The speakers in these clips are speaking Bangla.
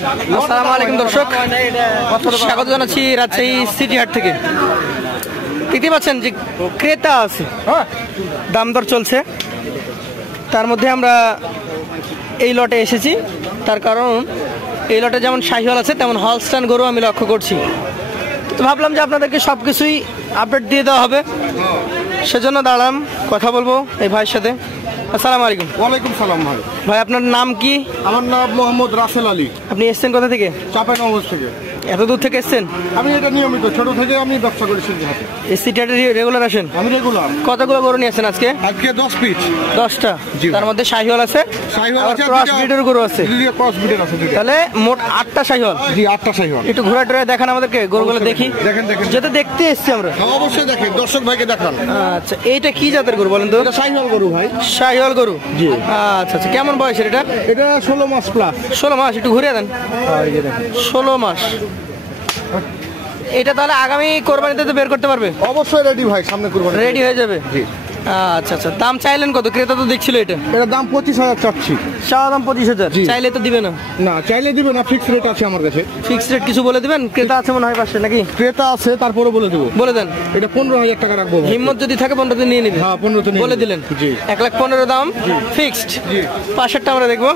আসসালামু আলাইকুম দর্শক, স্বাগত জানাচ্ছি রাজশাহী সিটি হাট থেকে। দেখতে পাচ্ছেন যে ক্রেতা আছে, দাম দর চলছে। তার মধ্যে আমরা এই লটে এসেছি, তার কারণ এই লটে যেমন শাহিওয়াল আছে তেমন হলস্টাইন গরু আমি লক্ষ্য করছি। তো ভাবলাম যে আপনাদেরকে সব কিছুই আপডেট দিয়ে দেওয়া হবে, সেজন্য দাঁড়ালাম, কথা বলবো এই ভাইয়ের সাথে। আসসালামু আলাইকুম। ওয়ালাইকুম সালাম ভাই। ভাই আপনার নাম কি? আমার নাম মোহাম্মদ রাসেল আলী। আপনি এসছেন কোথা থেকে? চাঁপাইনবাবগঞ্জ থেকে। এত দূর থেকে এসছেন? আমি এটা নিয়মিত ছোট থেকে আমি ব্যবসা করি সিটি হাটে। এই সিটি হাটে রেগুলার আসেন? আমি রেগুলার। কতগুলো গরু নিয়েছেন আজকে? আজকে 10 পিস। 10টা? জি। তার মধ্যে শাহিওয়াল আছে, শাহিওয়াল আছে, ক্রস ব্রিডের গরু আছে। ক্রস ব্রিডের আছে দুটো। তাহলে মোট 8টা শাহিওয়াল। জি, 8টা শাহিওয়াল। একটু ঘোরা টোরা দেখান আমাদেরকে, গরুগুলো দেখি। দেখেন দেখেন, যেটা দেখতে এসছি আমরা। হ্যাঁ অবশ্যই দেখেন, দর্শক ভাইকে দেখান। আচ্ছা, এইটা কি জাতের গরু বলেন তো? এটা শাহিওয়াল গরু ভাই। শাহিওয়াল গরু? জি। আচ্ছা আচ্ছা, কেমন বয়সের এটা? এটা 16 মাস প্লাস। 16 মাস? একটু ঘুরিয়ে দেন। এই যে দেখেন, 16 মাস। এটা তাহলে আগামী কোরবানিতে তো বের করতে পারবে? অবশ্যই রেডি ভাই, সামনে কুরবানি রেডি হয়ে যাবে। জি। আচ্ছা আচ্ছা, দাম চাইলেন কত? ক্রেতা তো দেখছিল এটা। এটার দাম 25,000 চাচ্ছি। চাওয়া দাম 25,000? জি। চাইলে তো দিবে না? না, চাইলে দিবে না, ফিক্স রেট আছে আমার কাছে। ফিক্স রেট কিছু বলে দিবেন? ক্রেতা আছে মনে হয় পাশে নাকি? ক্রেতা আছে, তারপরে বলে দেবো। বলে দেন। এটা 15,000 টাকা রাখবো ভাই। হিম্মত যদি থাকে 15তে নিয়ে নিবে। হ্যাঁ 15তে নিয়ে বলে নিবে। দিলেন। জি। 1,15,000 দাম ফিক্সড। জি। পাশেরটা আমরা দেখবো।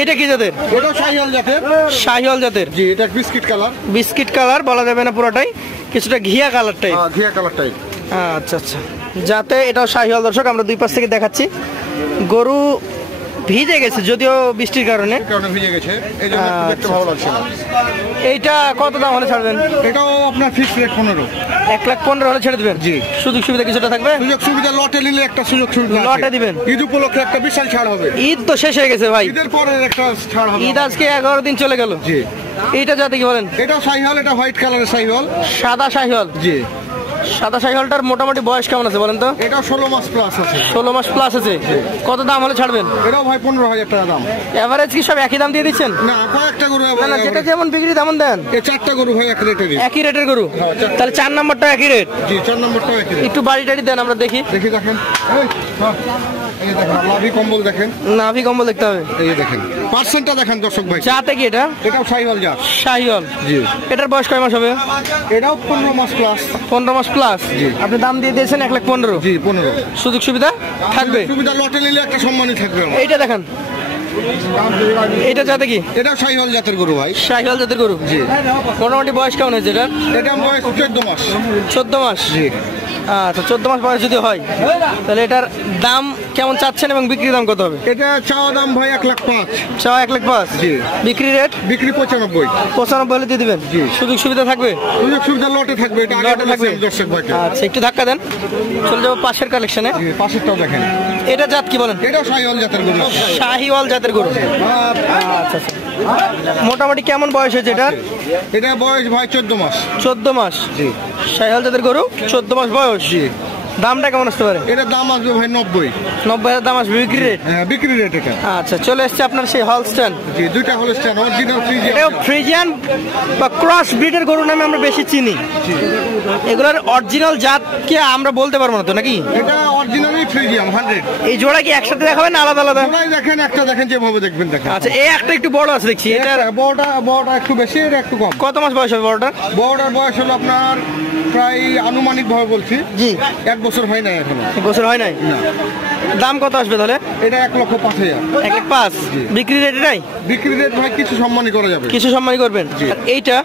এটা কি জাতের? এটা শাহিওয়াল জাতের। শাহিওয়াল জাতের? জি, এটা বিস্কিট কালার। বিস্কিট কালার বলা যাবে না পুরোটাই, কিছুটা ঘিয়া কালার টাইপ। হ্যাঁ, ঘিয়া কালার টাইপ। আচ্ছা আচ্ছা, যাতে এটাও শাহিওয়াল। দর্শক আমরা দুই পাশ থেকে দেখাচ্ছি। গরু ভিজে গেছে যদিও বৃষ্টির কারণে। কারণে ভিজে গেছে, এই জন্য একটু দেখতে ভালো লাগছে না। এইটা কত দাম হলে ছাড়বেন? এটাও আপনার ফিক্স রেট 15। 1,15,000 হলে ছেড়ে দেবেন? জি। সুযোগ সুবিধা কিছুটা থাকবে? সুযোগ সুবিধা লটে নিলে একটা সুযোগ সুবিধা আছে। লটে দিবেন? ঈদ উপলক্ষে একটা বিশাল ছাড় হবে। ঈদ তো শেষ হয়ে গেছে ভাই। ঈদের পরে একটা ছাড় হবে। ঈদ আজকে 11 দিন চলে গেল। জি। এইটা যাতে কি বলেন? এটাও শাহিওয়াল, এটা হোয়াইট কালারের শাহিওয়াল। সাদা শাহিওয়াল? জি। সাদা শাহিওয়ালটার মোটামুটি বয়স কেমন আছে বলেন তো? এটাও 16 মাস প্লাস আছে। 16 মাস প্লাস আছে। কত দাম হলে ছাড়বেন? এটাও ভাই 15,000 টাকা দাম। এভারেজ কি সব একই দাম দিয়ে দিচ্ছেন? না, কয়েকটা গরু না না, যেটা যেমন বিক্রি তেমন দেন। এই 4টা গরু ভাই এক রেটে দিই। একই রেটের গরু? তাহলে 4 নম্বরটা একই রেট? জি, 4 নম্বরটাও একই রেট। একটু বাড়ি টাড়ি দেন আমরা দেখি। দেখি দেখেন, এই হ্যাঁ, এই দেখেন লাভি কম্বল দেখেন। নাভি কম্বল দেখতে হবে। এই যে দেখেন, পার্সেন্টটা দেখেন দর্শক ভাই। যাতে কি এটা? এটাও শাহিওয়াল জাত। শাহিওয়াল? জি। এটার বয়স কয় মাস হবে? এটাও 15 মাস প্লাস। 15 মাস প্লাস? জি। আপনি দাম দিয়ে দিয়েছেন 1,15,000? জি, 15। সুযোগ সুবিধা থাকবে? সুবিধা লটে নিলে একটা সম্মানই থাকবে আমার। এইটা দেখেন, এইটা যাতে কি? এটাও শাহিওয়াল জাতের গরু ভাই। শাহিওয়াল জাতের গরু? জি। মোটামুটি বয়স কেমন হয়েছে এটার? এটা বয়স 14 মাস। 14 মাস? জি। আচ্ছা, 14 মাস বয়স যদি হয় তাহলে এটার দাম কেমন চাচ্ছেন এবং বিক্রির দাম কত হবে? এটা চাওয়া দাম ভাই 1,05,000। চাওয়া 1,05,000? জি। বিক্রি রেট? বিক্রি 95। 95 হলে দিয়ে দিবেন? জি। সুযোগ সুবিধা থাকবে? সুযোগ সুবিধা লটে থাকবে, এটা আগে লটে থাকবে? বলেছিলাম দর্শক ভাইকে। আচ্ছা, একটু ধাক্কা দেন, চলে যাবো পাশের কালেকশনে। জি, পাশেরটাও দেখেন। এটা জাত কি বলেন? এটাও শাহিওয়াল জাতের গরু। শাহিওয়াল জাতের গরু? আচ্ছা আচ্ছা, মোটামুটি কেমন বয়স হয়েছে এটার? এটা বয়স ভাই 14 মাস। 14 মাস? জি। শাহিওয়াল জাতের গরু, 14 মাস বয়স। জি। দামটা কেমন আসতে পারে? এটার দাম আসবে ভাই 90। 90,000 দাম আসবে বিক্রি রেট? হ্যাঁ, বিক্রি রেট এটা। আচ্ছা, চলে এসছে আপনার সেই হলস্টাইন। জি, দুইটা হলস্টাইন অরিজিনাল ফ্রিজিয়ান। এটাও ফ্রিজিয়ান বা ক্রস ব্রিডের গরু নামে আমরা বেশি চিনি। এগুলোর অরিজিনাল জাতকে আমরা বলতে পারবো না তো নাকি? এটা অরিজিনালি ফ্রিজিয়ান 100। এই জোড়া কি একসাথে দেখাবেন না আলাদা আলাদা? ওরাই দেখেন, একটা দেখেন যেভাবে দেখবেন দেখেন। আচ্ছা, এই একটা একটু বড় আছে দেখছি। এটা বড়টা একটু বেশি, এটা একটু কম। কত মাস বয়স হবে বড়টার? বড়টার বয়স হলো আপনার প্রায় আনুমানিক ভাবে বলছি, জি। 1 বছর হয় নাই এখনো। 1 বছর হয় নাই? না। দাম কত আসবে তাহলে? এটা 1,05,000। 1,05,000? বিক্রি রেট এটাই? বিক্রি রেট ভাই কিছু সম্মানই করা যাবে। কিছু সম্মানই করবেন? জি। আর এইটা?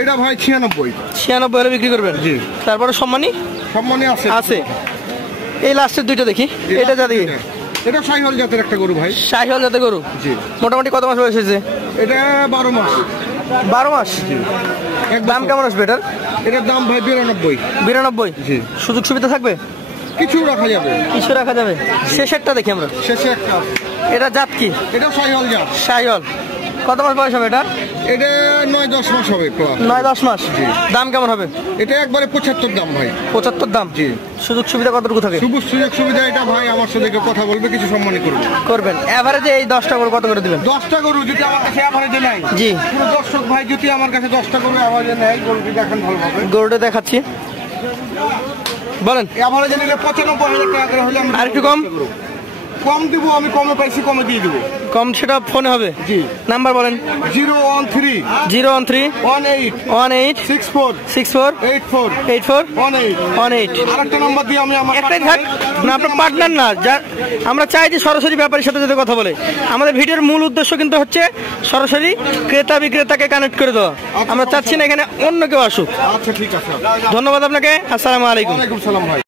এটা ভাই 96। 96 হলে বিক্রি করবেন? জি। তারপরে সম্মানই সম্মানই আছে। আছে। এই লাস্টের দুইটা দেখি, এটা যা দেখি। এটা শাহিওয়াল জাতের একটা গরু ভাই। শাহিওয়াল জাতের গরু? জি। মোটামুটি কত মাস বয়স হয়েছে? এটা 12 মাস। 12 মাস? দাম কেমন আসবে এটার? এটার দাম ভাই 92। 92? জি। সুযোগ সুবিধা থাকবে? কিছু রাখা যাবে। কিছু রাখা যাবে। শেষেরটা দেখি আমরা। শেষে একটা, এটা জাত কি? এটাও শাহিওয়াল জাত। শাহিওয়াল? কত মাস বয়স হবে এটা? এটা 9-10 মাস হবে। 9-10 মাস? দাম কেমন হবে? এটা একবারে 75 দাম ভাই। 75 দাম? জি। সুযোগ সুবিধা কতটুকু থাকে? সুযোগ সুবিধা এটা ভাই আমার সাথে কথা বলবে, কিছু সম্মানই করবে। করবেন। এভারেজে এই 10টা গরু কত করে দিবেন? 10টা গরু যদি আমার কাছে এভারেজে নেয়, জি, পুরো দর্শক ভাই যদি আমার কাছে 10টা গরু এভারেজে নেয়, গরুটি দেখেন ভালোভাবে। গরুটা দেখাচ্ছি, বলেন। এভারেজে নিলে 95,000 টাকা করে হলে আমরা আর একটু কম? কম দিব, আমি কমে পাইছি, কমে দিয়ে দিব। কম সেটা ফোনে হবে? জি। নাম্বার বলেন। 013 013 18 64 64 84 84 18 18। আরেকটা নাম্বার দিয়ে আমি আমার একটাই থাক না, আপনার পার্টনার না, যা আমরা চাই যে সরাসরি ব্যাপারীর সাথে যাতে কথা বলে। আমাদের ভিডিওর মূল উদ্দেশ্য কিন্তু হচ্ছে সরাসরি ক্রেতা বিক্রেতাকে কানেক্ট করে দেওয়া। আমরা চাচ্ছি না এখানে অন্য কেউ আসুক। আচ্ছা ঠিক আছে, ধন্যবাদ আপনাকে। আসসালামু আলাইকুম। ওয়ালাইকুম সালাম ভাই।